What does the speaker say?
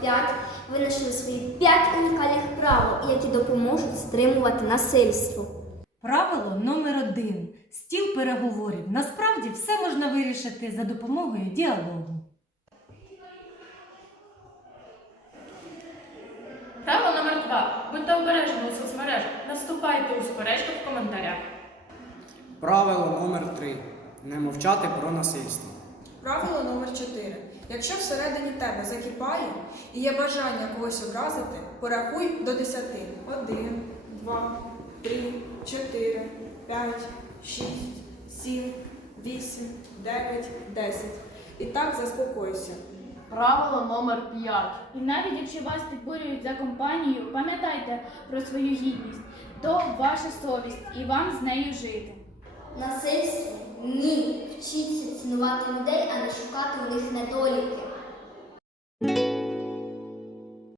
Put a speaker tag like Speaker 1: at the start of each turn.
Speaker 1: 5 ви знайшли свої 5 унікальних правил, які допоможуть стримувати насильство.
Speaker 2: Правило номер 1. Стіл переговорів. Насправді все можна вирішити за допомогою діалогу.
Speaker 3: Правило номер 2. Будьте обережні у соцмережах. Не вступайте у суперечки в коментарях.
Speaker 4: Правило номер 3. Не мовчати про насильство.
Speaker 5: Правило номер 4. Якщо всередині тебе закипає і є бажання когось образити, порахуй до 10. 1, 2, 3, 4, 5, 6, 7, 8, 9, 10. І так заспокойся.
Speaker 6: Правило номер 5.
Speaker 7: І навіть якщо вас підбурюють за компанію, пам'ятайте про свою гідність. То ваша совість і вам з нею жити.
Speaker 1: Насильство? Ні. Вчіться цінувати людей, а не шукати у них недоліки.